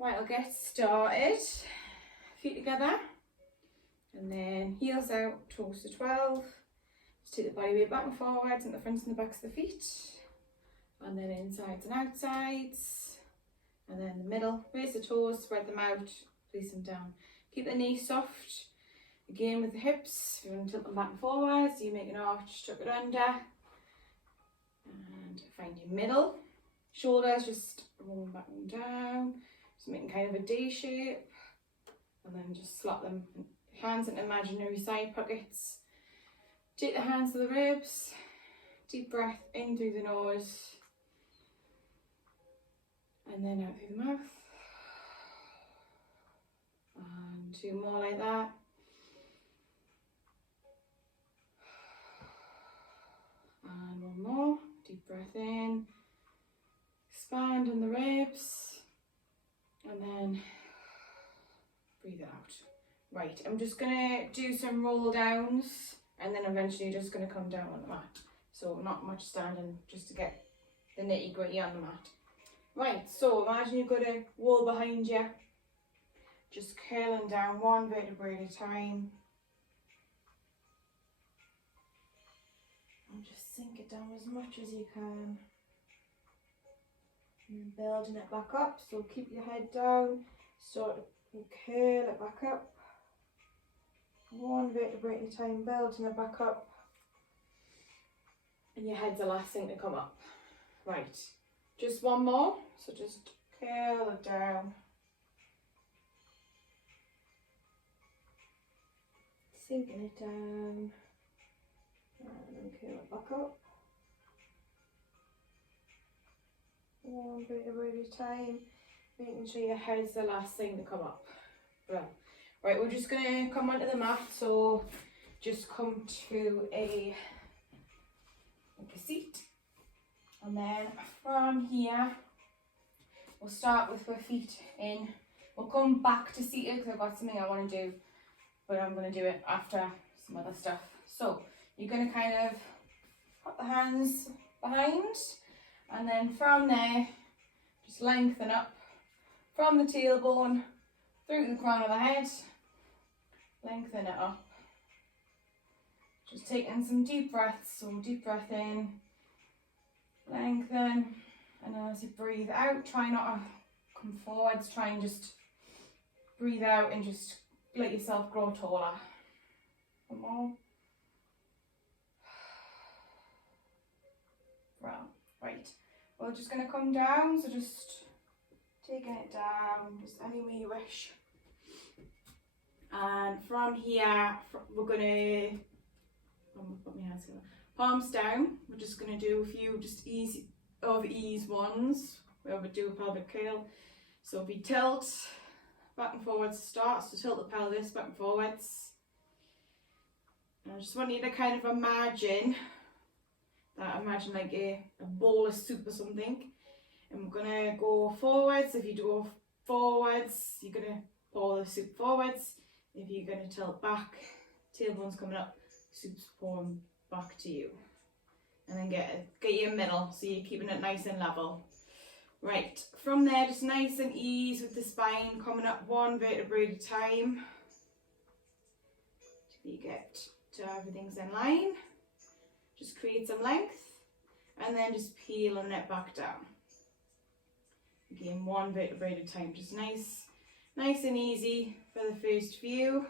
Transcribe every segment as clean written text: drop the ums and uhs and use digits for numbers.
Right, I'll get started. Feet together, and then heels out, toes to 12. Just take the body weight back and forwards, and the fronts and the backs of the feet, and then insides and outsides, and then the middle. Raise the toes, spread them out, place them down. Keep the knees soft. Again with the hips, if you want to tilt them back and forwards, you make an arch, tuck it under, and find your middle. Shoulders just rolling back and down, just making kind of a D shape, and then just slot them, hands in imaginary side pockets. Take the hands to the ribs, deep breath in through the nose, and then out through the mouth. And 2 more like that. And 1 more, deep breath in, expand on the ribs, and then breathe it out. Right, I'm just gonna do some roll downs, and then eventually just gonna come down on the mat. So not much standing, just to get the nitty gritty on the mat. Right, so imagine you've got a wall behind you, just curling down 1 vertebrae at a time. And just sink it down as much as you can. And building it back up, so keep your head down, start to curl it back up. 1 vertebrae at a time, building it back up. And your head's the last thing to come up. Right, just 1 more, so just curl it down. Sinking it down. And then curl it back up. 1 vertebrae at a time, making sure your head's the last thing to come up. Right, we're just going to come onto the mat, so just come to a seat, and then from here we'll start with our feet in. We'll come back to seated because I've got something I want to do, but I'm going to do it after some other stuff. So you're going to kind of put the hands behind, and then from there just lengthen up from the tailbone through to the crown of the head. Lengthen it up. Just taking some deep breaths, so deep breath in, lengthen, and as you breathe out, try not to come forwards, try and just breathe out and just let yourself grow taller. 1 more. Right, we're just going to come down, so just taking it down, just any way you wish. And from here, we're going to, I'm going to put my hands together, palms down. We're just going to do a few just ease ones, where we do a pelvic curl. So if you tilt back and forwards, starts to tilt the pelvis back and forwards. And I just want you to kind of imagine like a bowl of soup or something. And we're going to go forwards. If you go forwards, you're going to pour the soup forwards. If you're going to tilt back, tailbone's coming up, soup's pouring back to you. And then get your middle, so you're keeping it nice and level. Right, from there, just nice and ease with the spine, coming up 1 vertebrae at a time. Till you get to everything's in line. Just create some length, and then just peeling it back down. Again, 1 vertebrae at a time, just nice and easy for the first few,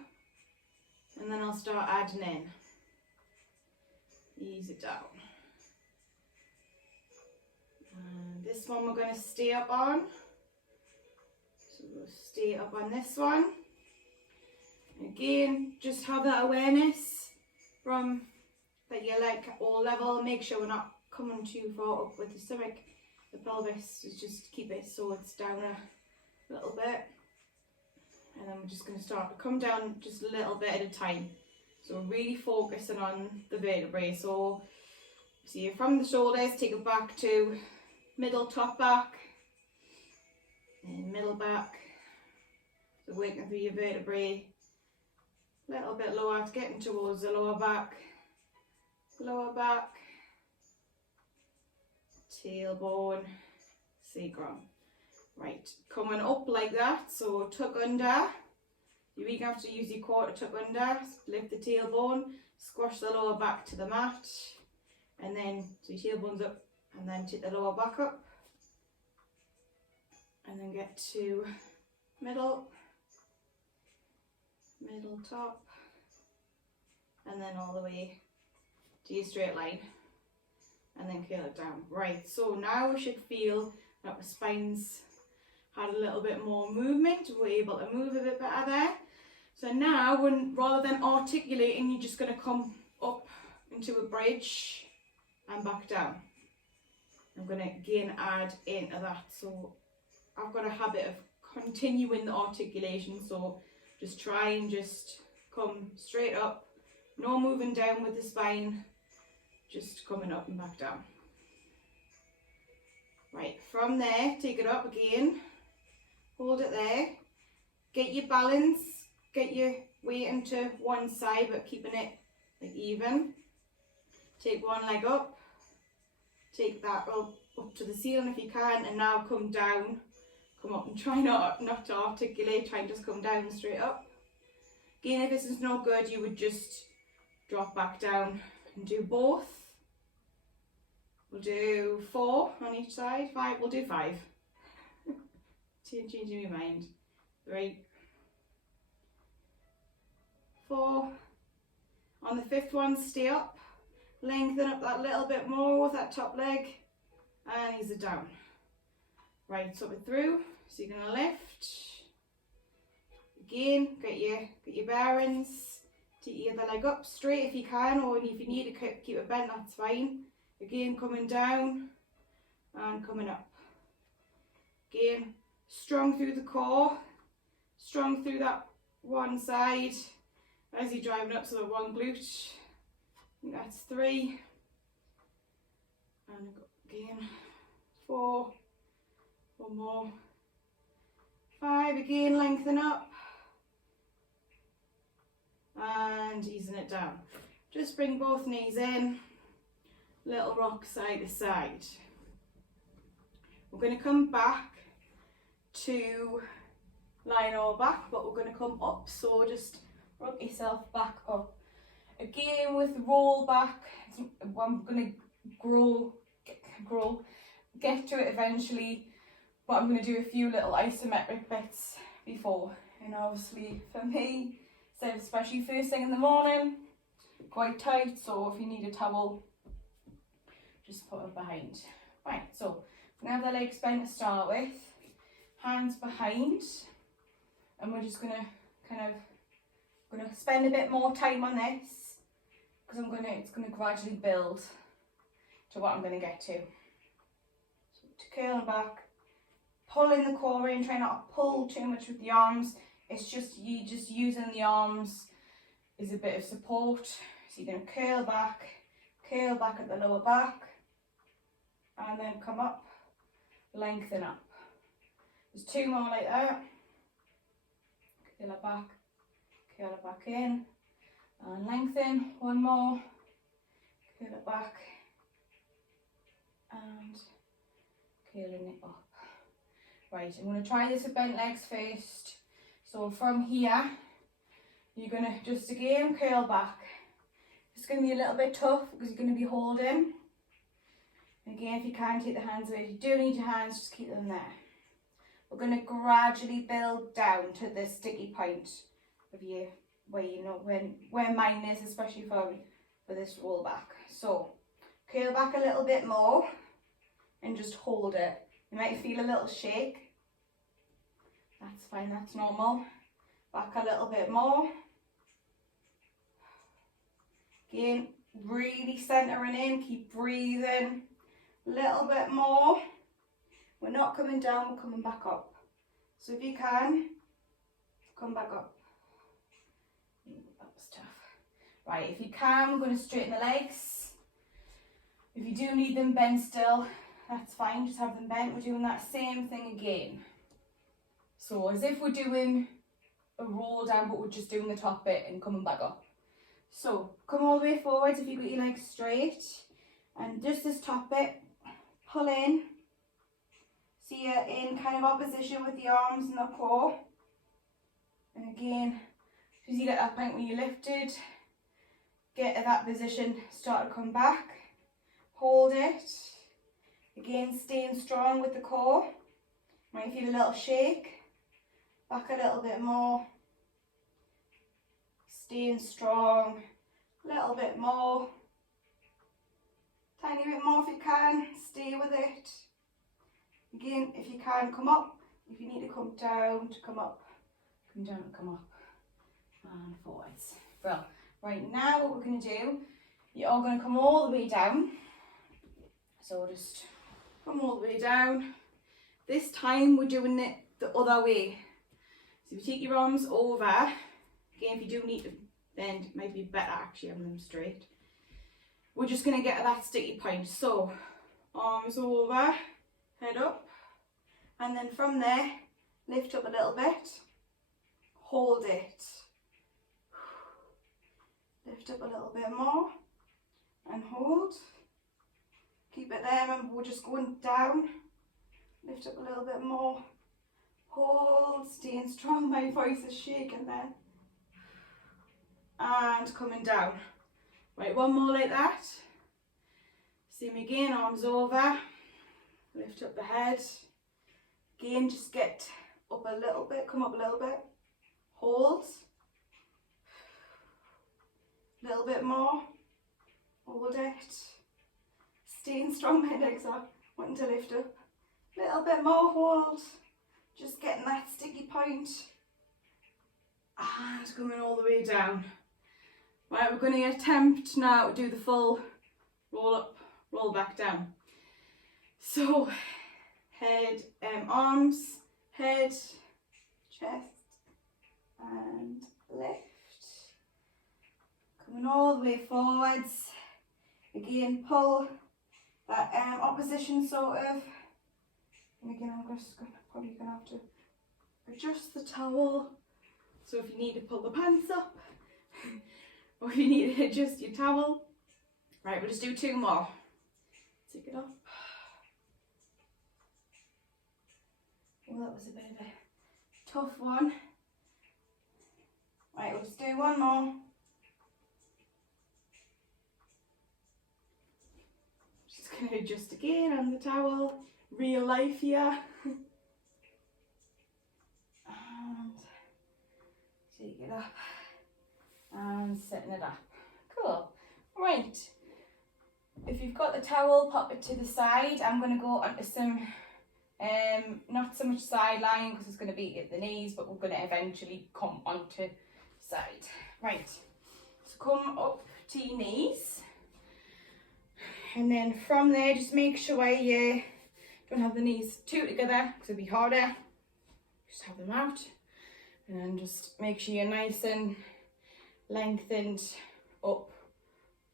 and then I'll start adding in. Ease it down. And this one we're going to stay up on. So we'll stay up on this one. Again, just have that awareness from that you're like all level. Make sure we're not coming too far up with the stomach. The pelvis, just keep it so it's down a little bit. And then we're just going to start to come down just a little bit at a time. So we're really focusing on the vertebrae. So see, from the shoulders, take it back to middle, top back, and middle back. So working through your vertebrae, a little bit lower, getting towards the lower back, tailbone, sacrum. Right, coming up like that, so tuck under. You're going to have to use your core to tuck under, lift the tailbone, squash the lower back to the mat, and then, so your tailbone's up, and then take the lower back up, and then get to middle, top, and then all the way to your straight line, and then curl it down. Right, so now we should feel that the spine's had a little bit more movement, we're able to move a bit better there. So now, rather than articulating, you're just going to come up into a bridge and back down. I'm going to again add into that. So I've got a habit of continuing the articulation, so just try and just come straight up, no moving down with the spine, just coming up and back down. Right, from there, take it up again, hold it there, get your balance, get your weight into one side but keeping it like even. Take one leg up, take that up to the ceiling if you can, and now come down, come up and try not to articulate, try and just come down straight up. Again, if this is no good, you would just drop back down and do both. We'll do 4 on each side, 5, we'll do 5. Changing my mind. 3, 4. On the 5th one, stay up, lengthen up that little bit more with that top leg, and ease it down. Right, so we're through, so you're gonna lift. Again, get your bearings, take your other leg up straight if you can, or if you need to keep it bent, that's fine. Again, coming down and coming up. Again, strong through the core, strong through that one side as you're driving up to the one glute. And that's 3. And again, 4. 1 more. 5, again, lengthen up. And easing it down. Just bring both knees in. Little rock side to side. We're going to come back to lying our back, but we're going to come up, so just rock yourself back up. Again with the roll back, I'm going to get to it eventually, but I'm going to do a few little isometric bits before. And obviously for me, especially first thing in the morning, quite tight, so if you need a towel, just put it behind. Right, so we're going to have the legs bent to start with, hands behind, and we're just going to spend a bit more time on this, because it's going to gradually build to what I'm going to get to. So to curl back, pulling the core in, try not to pull too much with the arms. It's just using the arms is a bit of support. So you're going to curl back at the lower back, and then come up, lengthen up. There's 2 more like that. Curl it back in, and lengthen. 1 more, curl it back, and curling it up. Right, I'm going to try this with bent legs first. So from here, you're going to just again curl back. It's going to be a little bit tough because you're going to be holding. Again, if you can, take the hands away. If you do need your hands, just keep them there. We're going to gradually build down to the sticky point of you, where mine is, especially for this roll back. So curl back a little bit more and just hold it. You might feel a little shake. That's fine, that's normal. Back a little bit more. Again, really centering in, keep breathing. A little bit more. We're not coming down, we're coming back up. So if you can, come back up. That was tough. Right, if you can, we're going to straighten the legs. If you do need them bent still, that's fine, just have them bent. We're doing that same thing again. So as if we're doing a roll down, but we're just doing the top bit and coming back up. So come all the way forwards if you've got your legs straight, and just this top bit, pull in, So you're in kind of opposition with the arms and the core. And again, as you get that point where you lifted, get to that position, start to come back, hold it. Again, staying strong with the core. Might feel a little shake, back a little bit more. Staying strong, a little bit more. Tiny bit more if you can, stay with it. Again, if you can, come up. If you need to come down, to come up. Come down and come up. And forwards. Well, right now what we're going to do, you're all going to come all the way down. So just come all the way down. This time we're doing it the other way. So if you take your arms over, again if you do need to bend, it might be better actually having them straight. We're just going to get to that sticky point. So arms over, head up, and then from there lift up a little bit, hold it, lift up a little bit more and hold. Keep it there. Remember, we're just going down, lift up a little bit more, hold, staying strong. My voice is shaking there. And coming down. Right, one more like that. Same again, arms over, lift up the head. Again, just get up a little bit, come up a little bit, hold. A little bit more, hold it. Staying strong, my legs are wanting to lift up. A little bit more, hold. Just getting that sticky point. And coming all the way down. Right, we're going to attempt now to do the full roll up, roll back down. So, head, arms, head, chest, and lift. Coming all the way forwards. Again, pull that opposition sort of. And again, I'm probably going to have to adjust the towel. So if you need to pull the pants up, or if you need to adjust your towel. Right, we'll just do two more. Take it off. Well, that was a bit of a tough one. Right, we'll just do one more. Just going to adjust again on the towel. Real life here. And take it up. And setting it up. Cool. Right. If you've got the towel, pop it to the side. I'm going to go onto some, not so much side lying because it's going to be at the knees, but we're going to eventually come onto side. Right. So come up to your knees. And then from there, just make sure you don't have the knees too together because it'll be harder. Just have them out. And then just make sure you're nice and lengthened up,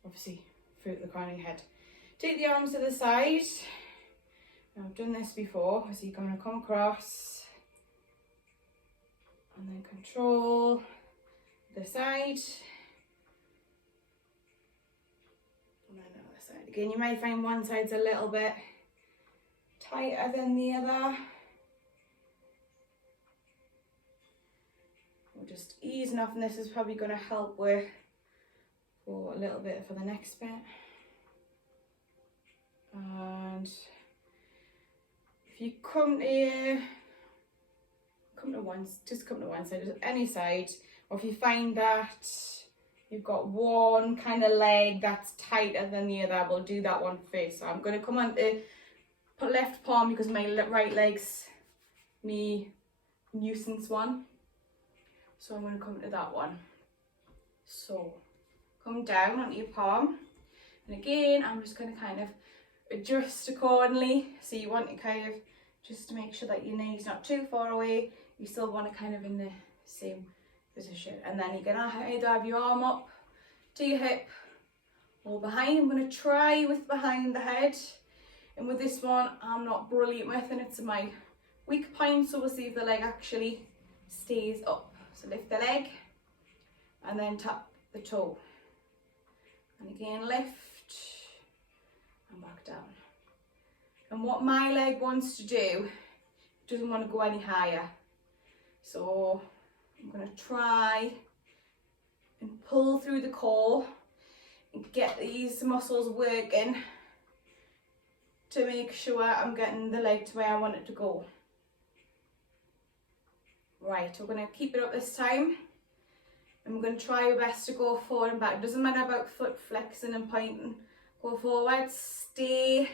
obviously through the crown of your head. Take the arms to the side. Now, I've done this before, so you're going to come across and then control the side. And then the other side. Again, you might find one side's a little bit tighter than the other. Just easing off, and this is probably going to help with for a little bit for the next bit. And if you come to one side, any side, or if you find that you've got one kind of leg that's tighter than the other, we'll do that one first. So I'm going to come on to left palm because my right leg's me nuisance one. So I'm going to come to that one. So come down onto your palm. And again, I'm just going to kind of adjust accordingly. So you want to kind of just to make sure that your knee's not too far away. You still want to kind of in the same position. And then you're going to either have your arm up to your hip or behind. I'm going to try with behind the head. And with this one, I'm not brilliant with, and it's my weak point. So we'll see if the leg actually stays up. So lift the leg and then tap the toe. And again, lift and back down. And what my leg wants to do doesn't want to go any higher. So I'm going to try and pull through the core and get these muscles working to make sure I'm getting the leg to where I want it to go. Right, we're going to keep it up this time. And we're going to try our best to go forward and back. It doesn't matter about foot flexing and pointing. Go forward, stay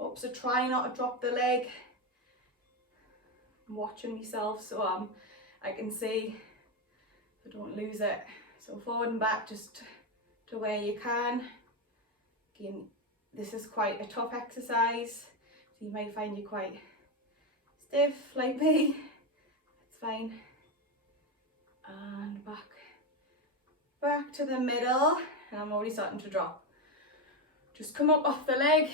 up, so try not to drop the leg. I'm watching myself so I can see I don't lose it. So forward and back just to where you can. Again, this is quite a tough exercise, so you might find you quite stiff like me. That's fine. And back to the middle, and I'm already starting to drop. Just come up off the leg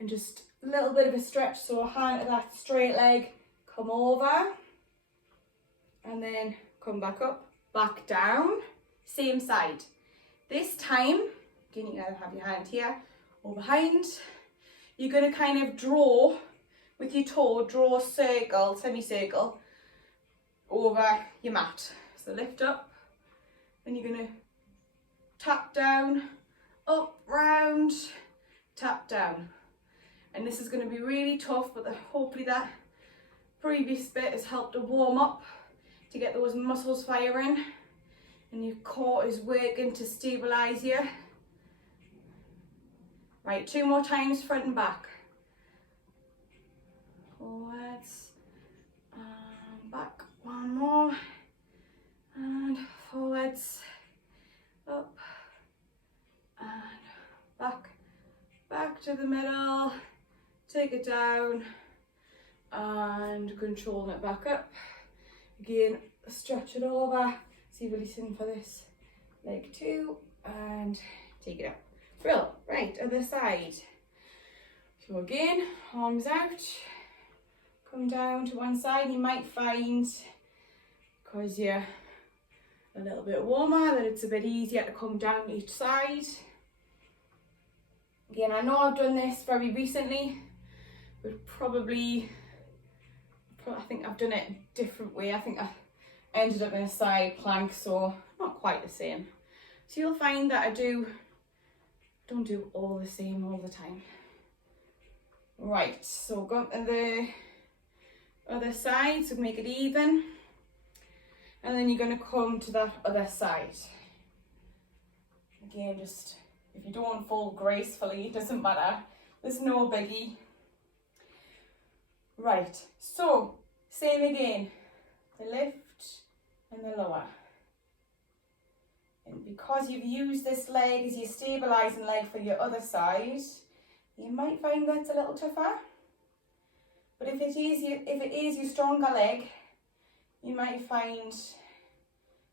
and just a little bit of a stretch, so hand to that straight leg, come over and then come back up, back down, same side. This time, again, you can have your hand here or behind. You're going to kind of draw with your toe, draw a circle, semicircle over your mat. So lift up, and you're going to tap down, up, round, tap down. And this is going to be really tough, but hopefully that previous bit has helped to warm up, to get those muscles firing, and your core is working to stabilise you. Right, 2 more times, front and back. Forwards, and back, 1 more, and forwards, up, and back to the middle, take it down, and controlling it back up. Again, stretch it over, see releasing for this leg too, and take it up. Brill. Right, other side. So again, arms out, come down to one side. You might find, because you're a little bit warmer, that it's a bit easier to come down each side. Again, I know I've done this very recently, but I think I've done it a different way. I think I ended up in a side plank, so not quite the same. So you'll find that I don't do all the same all the time. Right, so go to the other side, so make it even. And then you're going to come to that other side. Again, just if you don't fall gracefully, it doesn't matter. There's no biggie. Right, so same again. The lift and the lower. And because you've used this leg as your stabilising leg for your other side, you might find that's a little tougher. But if it is your stronger leg, you might find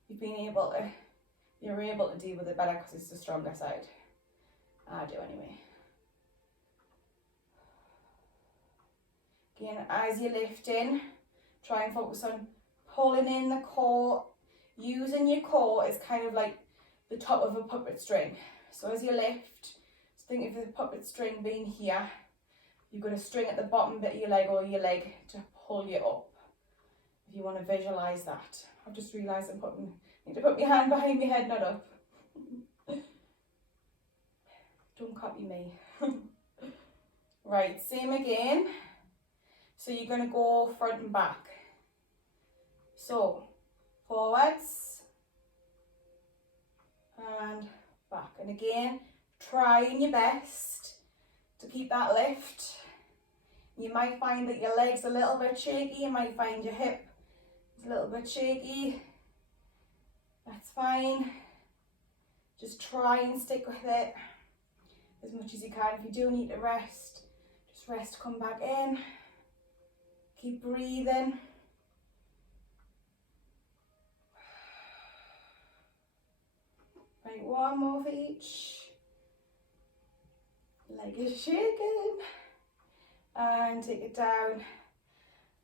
you're able to deal with it better because it's the stronger side. I do anyway. Again, as you're lifting, try and focus on pulling in the core. Using your core is kind of like the top of a puppet string. So as you lift, just think of the puppet string being here. You've got a string at the bottom bit of your leg or your leg to pull you up. If you want to visualise that. I've just realised I need to put my hand behind my head, not up. Don't copy me. Right, same again. So you're going to go front and back. So forwards and back. And again, trying your best to keep that lift. You might find that your leg's a little bit shaky. You might find your hip is a little bit shaky. That's fine. Just try and stick with it as much as you can. If you do need to rest, just rest, come back in. Keep breathing. Right, 1 more for each. Leg is shaking. And take it down.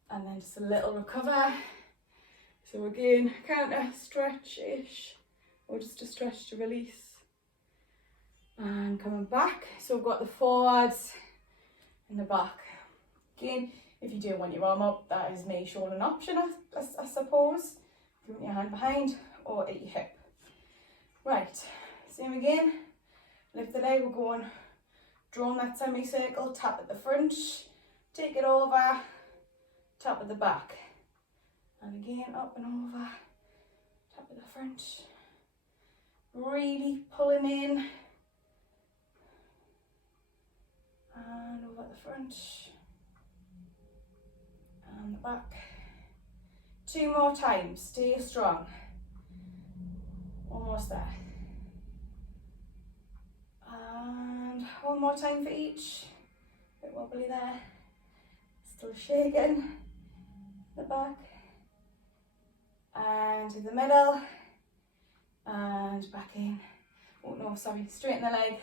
And then just a little recover. So again, counter stretch-ish. Or just a stretch to release. And coming back. So we've got the forwards and the back. Again, If you do want your arm up, that is me showing an option, I suppose. If you want your hand behind or at your hip. Right, same again. Lift the leg, we're going, drawing that semicircle, tap at the front, take it over, tap at the back. And again, up and over, tap at the front. Really pulling in. And over at the front. And the back. 2 more times, stay strong. Almost there. And 1 more time for each. A bit wobbly there. Still shaking. The back. And to the middle. And back in. Oh no, sorry, straighten the leg.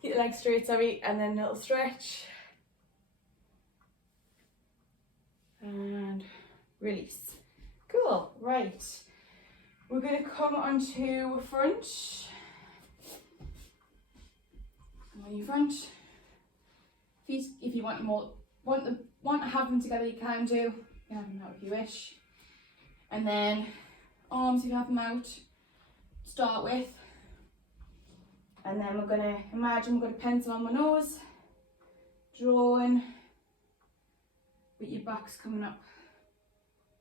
Keep the leg straight, sorry, and then a little stretch. And release. Cool, right. We're going to come onto front. On your front. Feet, if you want them all, want to have them together, you can do. You can have them out if you wish. And then arms, if you have them out, start with. And then we're going to imagine we're going to pencil on my nose, drawing, but your back's coming up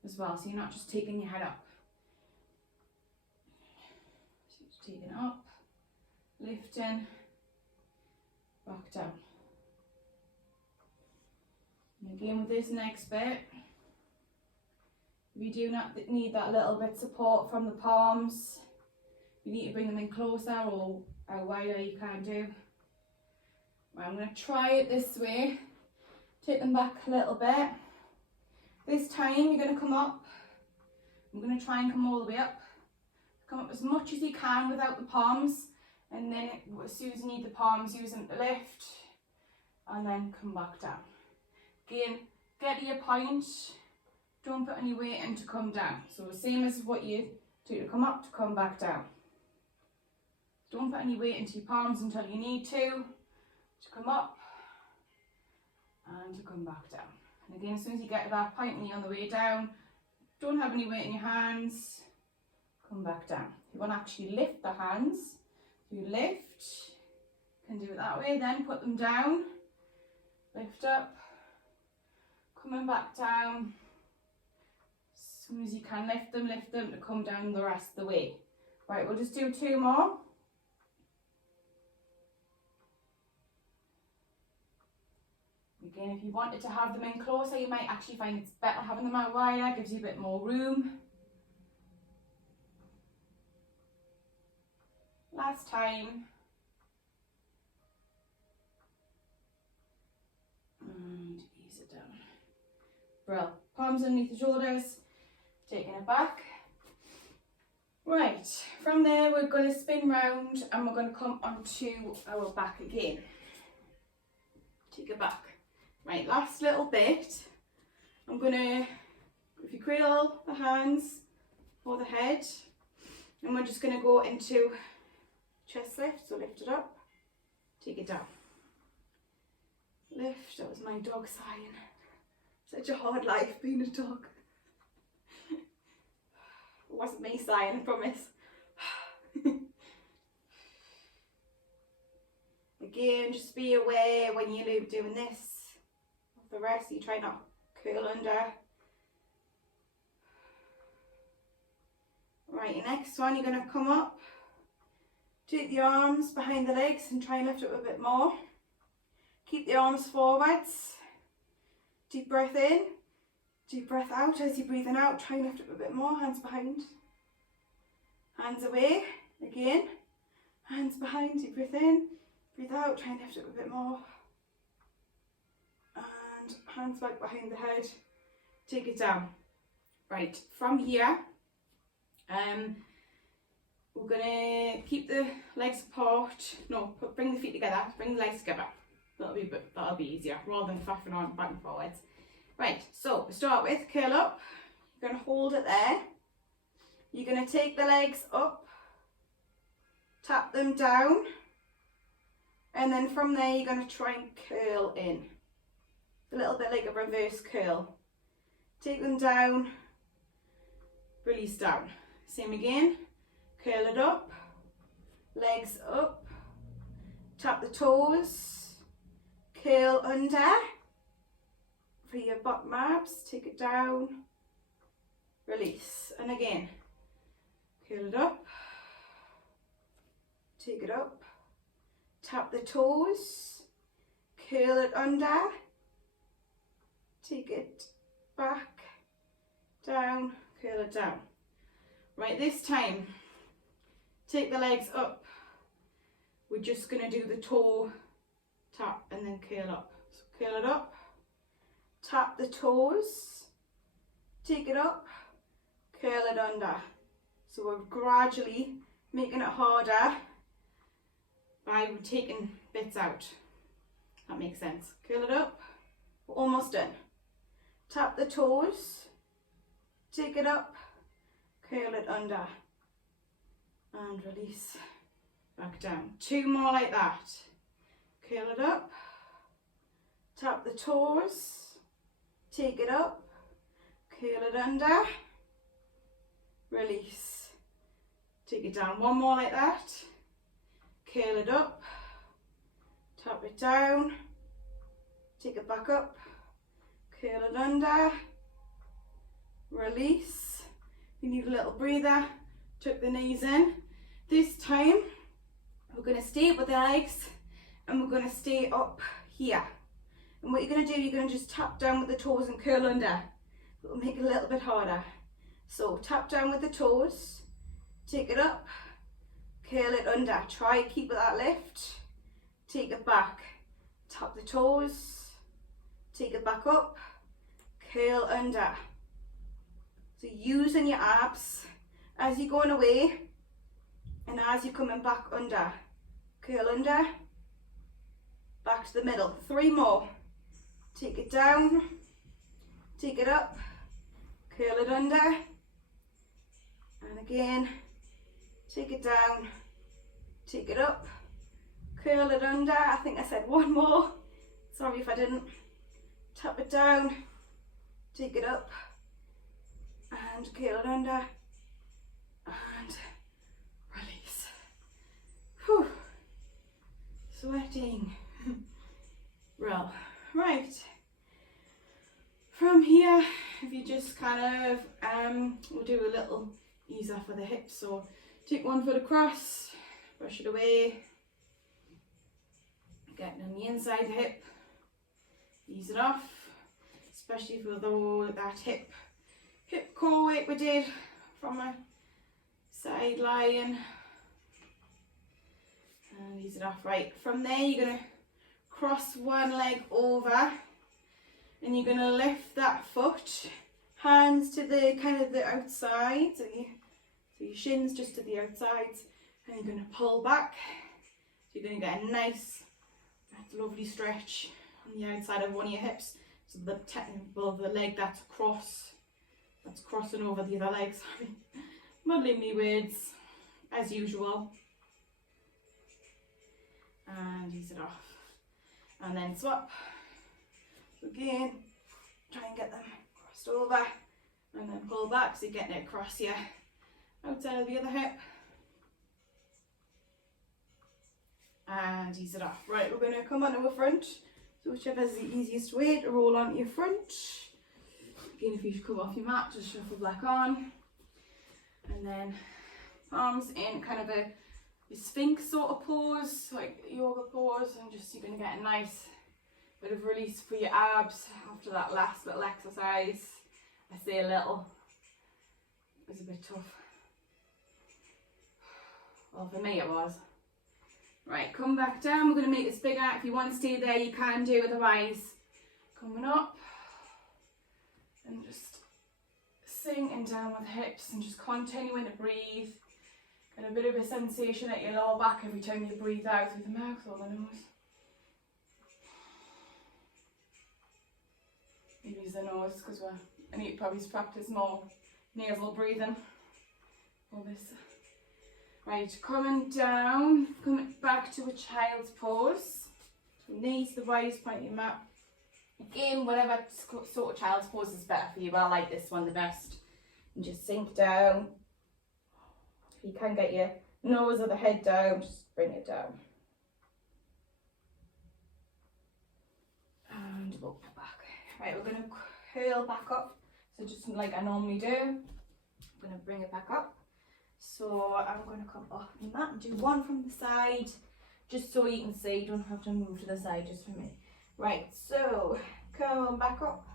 as well, so you're not just taking your head up. So just taking it up, lifting, back down. And again with this next bit, we do not need that little bit support from the palms. You need to bring them in closer or wider you can do. Right, I'm going to try it this way. Take them back a little bit. This time you're going to come up. I'm going to try and come all the way up. Come up as much as you can without the palms, and then as soon as you need the palms, use them to lift, and then come back down. Again, get to your point. Don't put any weight in to come down. So the same as what you do to come up, to come back down. Don't put any weight into your palms until you need to come up and to come back down. And again, as soon as you get to that point and you're on the way down, don't have any weight in your hands, come back down. If you want to actually lift the hands, you lift, can do it that way, then put them down, lift up, coming back down. As soon as you can lift them to come down the rest of the way. Right, we'll just do 2 more. Again, if you wanted to have them in closer, you might actually find it's better having them out wider, gives you a bit more room. Last time. And ease it down. Bro, palms underneath the shoulders, taking it back. Right, from there we're going to spin round and we're going to come onto our back again. Take it back. Right, last little bit. I'm going to, if you cradle the hands for the head, and we're just going to go into chest lift, so lift it up, take it down. Lift, that was my dog sighing. Such a hard life being a dog. It wasn't me sighing, I promise. Again, just be aware when you're doing this of the rest, you try not to curl under. Right, your next one, you're going to come up, take the arms behind the legs and try and lift up a bit more. Keep the arms forwards. Deep breath in, deep breath out. As you're breathing out, try and lift up a bit more. Hands behind, hands away. Again, hands behind, deep breath in, breathe out, try and lift up a bit more. And hands back behind the head, take it down. Right, from here, we're gonna keep the legs apart. No, bring the feet together, bring the legs together. That'll be easier rather than faffing on back and forwards. Right, so to start with, curl up. You're going to hold it there. You're going to take the legs up, tap them down, and then from there you're going to try and curl in. a little bit like a reverse curl. Take them down, release down. Same again, curl it up, legs up, tap the toes, curl under for your bottom abs, take it down, release. And again, curl it up, take it up, tap the toes, curl it under, take it back, down, curl it down. Right, this time, take the legs up. We're just going to do the toe tap and then curl up. So curl it up, tap the toes, take it up, curl it under. So we're gradually making it harder by taking bits out. That makes sense. Curl it up, we're almost done. Tap the toes, take it up, curl it under, and release, back down. 2 more like that. Curl it up, tap the toes, take it up, curl it under, release, take it down. 1 more like that. Curl it up, tap it down, take it back up, curl it under, release. You need a little breather, tuck the knees in. This time we're going to stay with the legs and we're going to stay up here. And what you're going to do, you're going to just tap down with the toes and curl under. It will make it a little bit harder. So tap down with the toes, take it up, curl it under. Try and keep that lift, take it back, tap the toes, take it back up, curl under. So using your abs as you're going away and as you're coming back under. Curl under, back to the middle. 3 more. Take it down, take it up, curl it under, and again, take it down, take it up, curl it under. I think I said 1 more. Sorry if I didn't. Tap it down, take it up, and curl it under, and release. Whew. Sweating. Well, right. From here, if you just kind of, we'll do a little ease off of the hips. So take 1 foot across, brush it away, getting on the inside the hip, ease it off, especially for that hip core weight we did from a side lying, and ease it off. Right, from there you're going to cross 1 leg over and you're going to lift that foot, hands to the kind of the outside, so your shins just to the outsides, and you're going to pull back. So you're going to get a nice, lovely stretch on the outside of one of your hips. So the leg that's crossing over the other leg. Sorry, muddling me words as usual. And ease it off, and then swap. So again, try and get them crossed over, and then pull back so you're getting it across your outside of the other hip. And ease it off. Right, we're going to come onto the front. So whichever is the easiest way to roll onto your front. Again, if you come off your mat, just shuffle back on. And then palms in kind of a sphinx sort of pose, like yoga pose, and just you're going to get a nice bit of release for your abs after that last little exercise. I say a little, it was a bit tough. Well, for me it was. Right, come back down. We're going to make this bigger. If you want to stay there, you can do. Otherwise, coming up and just sinking down with the hips and just continuing to breathe. Get a bit of a sensation at your lower back every time you breathe out through the mouth or the nose. Maybe use the nose because I need to probably practice more nasal breathing for this. Right, coming down, coming back to a child's pose. So knees to the widest point of your mat. Again, whatever sort of child's pose is better for you. I like this one the best. And just sink down. If you can get your nose or the head down, just bring it down. And up and back. Right, we're going to curl back up. So just like I normally do, I'm going to bring it back up. So I'm going to come off the mat and do one from the side, just so you can see. You don't have to move to the side just for me. Right, so come back up.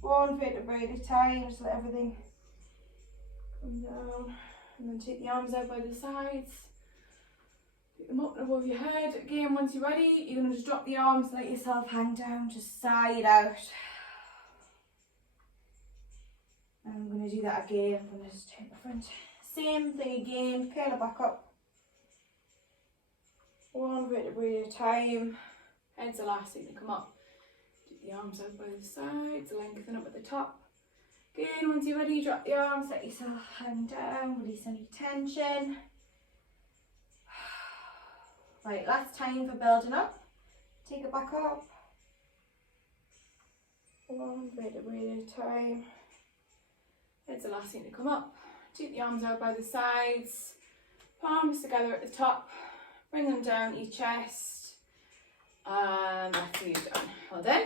One vertebrae at a time, just let everything come down. And then take the arms out by the sides. Pick them up and above your head. Again, once you're ready, you're going to just drop the arms, let yourself hang down, just sigh it out. And I'm going to do that again. I'm going to just turn the front. Same thing again, curl it back up. One vertebrae at a time. Head's the last thing to come up. Take the arms out by the sides, lengthen up at the top. Again, once you're ready, drop the arms, let yourself hang down, release any tension. Right, last time for building up. Take it back up. One vertebrae at a time. Head's the last thing to come up. Take the arms out by the sides, palms together at the top, bring them down your chest, and that's you done. Well done.